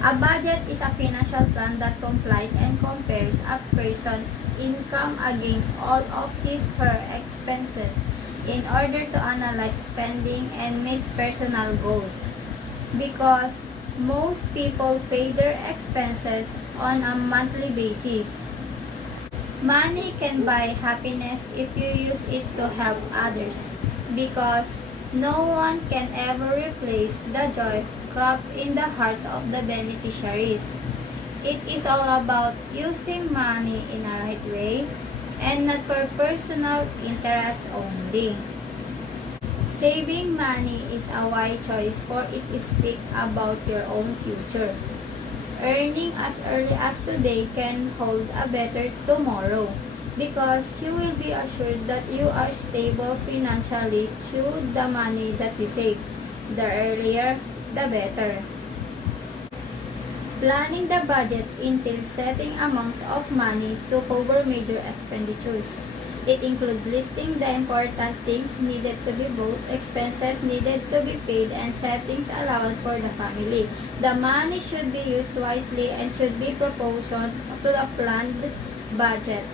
A budget is a financial plan that complies and compares a person's income against all of his/her expenses in order to analyze spending and make personal goals. Because most people pay their expenses on a monthly basis. Money can buy happiness if you use it to help others, because no one can ever replace the joy cropped in the hearts of the beneficiaries. It is all about using money in a right way and not for personal interest only. Saving money is a wise choice, for it speaks about your own future. Earning as early as today can hold a better tomorrow, because you will be assured that you are stable financially through the money that you save. The earlier, the better. Planning the budget entails setting amounts of money to cover major expenditures. It includes listing the important things needed to be bought, expenses needed to be paid, and setting allowance for the family. The money should be used wisely and should be proportionate to the planned budget.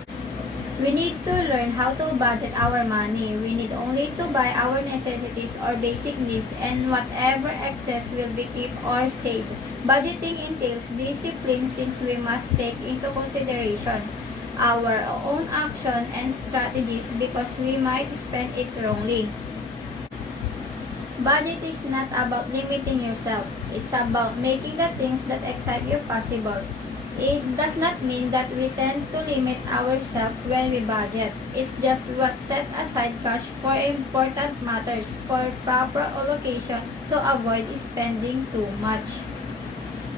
We need to learn how to budget our money. We need only to buy our necessities or basic needs, and whatever excess will be kept or saved. Budgeting entails discipline, since we must take into consideration our own action and strategies, because we might spend it wrongly. Budget is not about limiting yourself. It's about making the things that excite you possible. It does not mean that we tend to limit ourselves when we budget. It's just what set aside cash for important matters, for proper allocation, to avoid spending too much.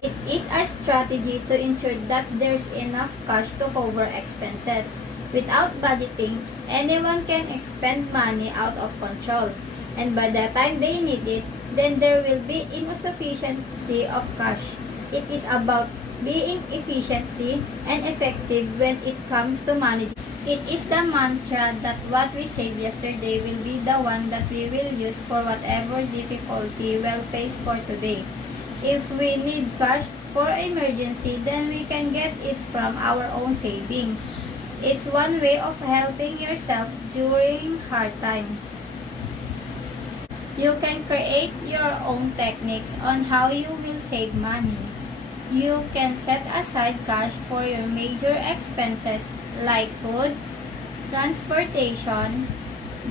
It is a strategy to ensure that there's enough cash to cover expenses. Without budgeting, anyone can expend money out of control, and by the time they need it, then there will be insufficiency of cash. It is about being efficiency and effective when it comes to managing. It is the mantra that what we said yesterday will be the one that we will use for whatever difficulty we'll face for today. If we need cash for emergency, then we can get it from our own savings. It's one way of helping yourself during hard times. You can create your own techniques on how you will save money. You can set aside cash for your major expenses like food, transportation,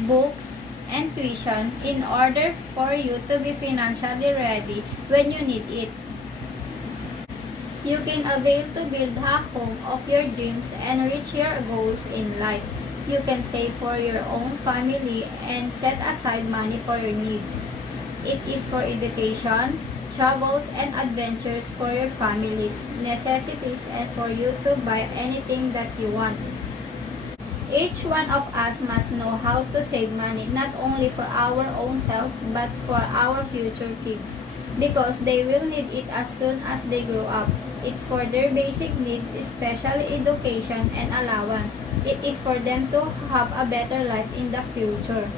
books, and tuition, in order for you to be financially ready when you need it. You can avail to build a home of your dreams and reach your goals in life. You can save for your own family and set aside money for your needs. It is for education, travels, and adventures for your family's necessities, and for you to buy anything that you want. Each one of us must know how to save money, not only for our own self, but for our future kids, because they will need it as soon as they grow up. It's for their basic needs, especially education and allowance. It is for them to have a better life in the future.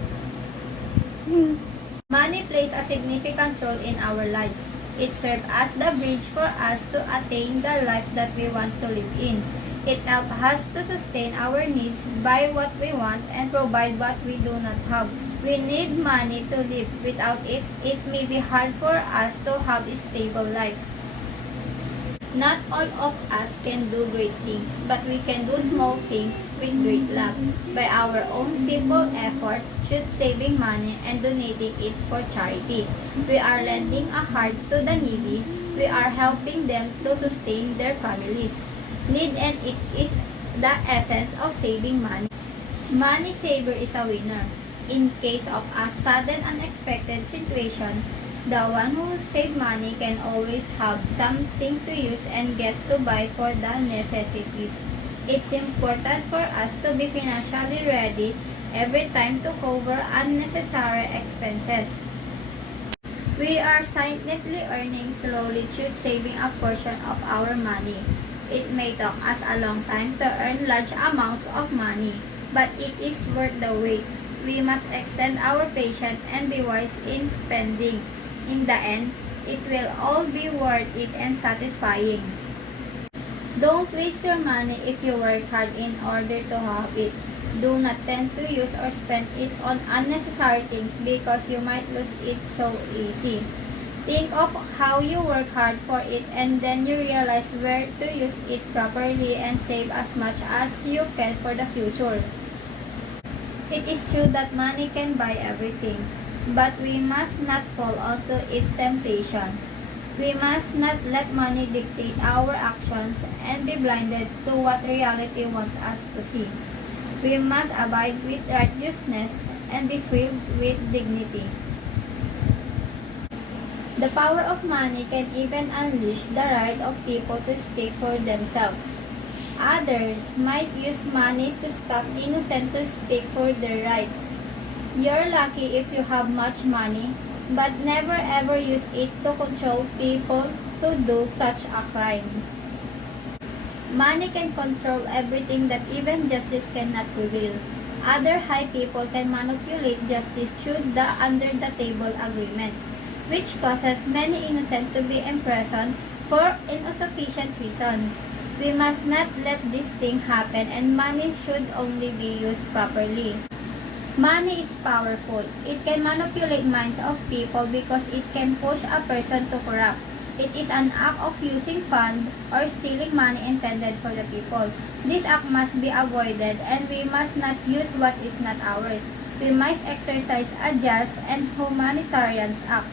Money plays a significant role in our lives. It serves as the bridge for us to attain the life that we want to live in. It helps us to sustain our needs, buy what we want, and provide what we do not have. We need money to live. Without it, it may be hard for us to have a stable life. Not all of us can do great things, but we can do small things with great love. By our own simple effort, through saving money and donating it for charity, we are lending a heart to the needy. We are helping them to sustain their families. Need, and it is the essence of saving money. Money saver is a winner. In case of a sudden unexpected situation, the one who saved money can always have something to use and get to buy for the necessities. It's important for us to be financially ready every time to cover unnecessary expenses. We are silently earning slowly through saving a portion of our money. It may take us a long time to earn large amounts of money, but it is worth the wait. We must extend our patience and be wise in spending. In the end, it will all be worth it and satisfying. Don't waste your money if you work hard in order to have it. Do not tend to use or spend it on unnecessary things because you might lose it so easy. Think of how you work hard for it and then you realize where to use it properly and save as much as you can for the future. It is true that money can buy everything, but we must not fall onto its temptation. We must not let money dictate our actions and be blinded to what reality wants us to see. We must abide with righteousness and be filled with dignity. The power of money can even unleash the right of people to speak for themselves. Others might use money to stop innocent to speak for their rights. You're lucky if you have much money, but never ever use it to control people to do such a crime. Money can control everything that even justice cannot reveal. Other high people can manipulate justice through the under-the-table agreement, which causes many innocent to be imprisoned for insufficient reasons. We must not let this thing happen, and money should only be used properly. Money is powerful. It can manipulate minds of people because it can push a person to corrupt. It is an act of using funds or stealing money intended for the people. This act must be avoided and we must not use what is not ours. We must exercise a just and humanitarian act.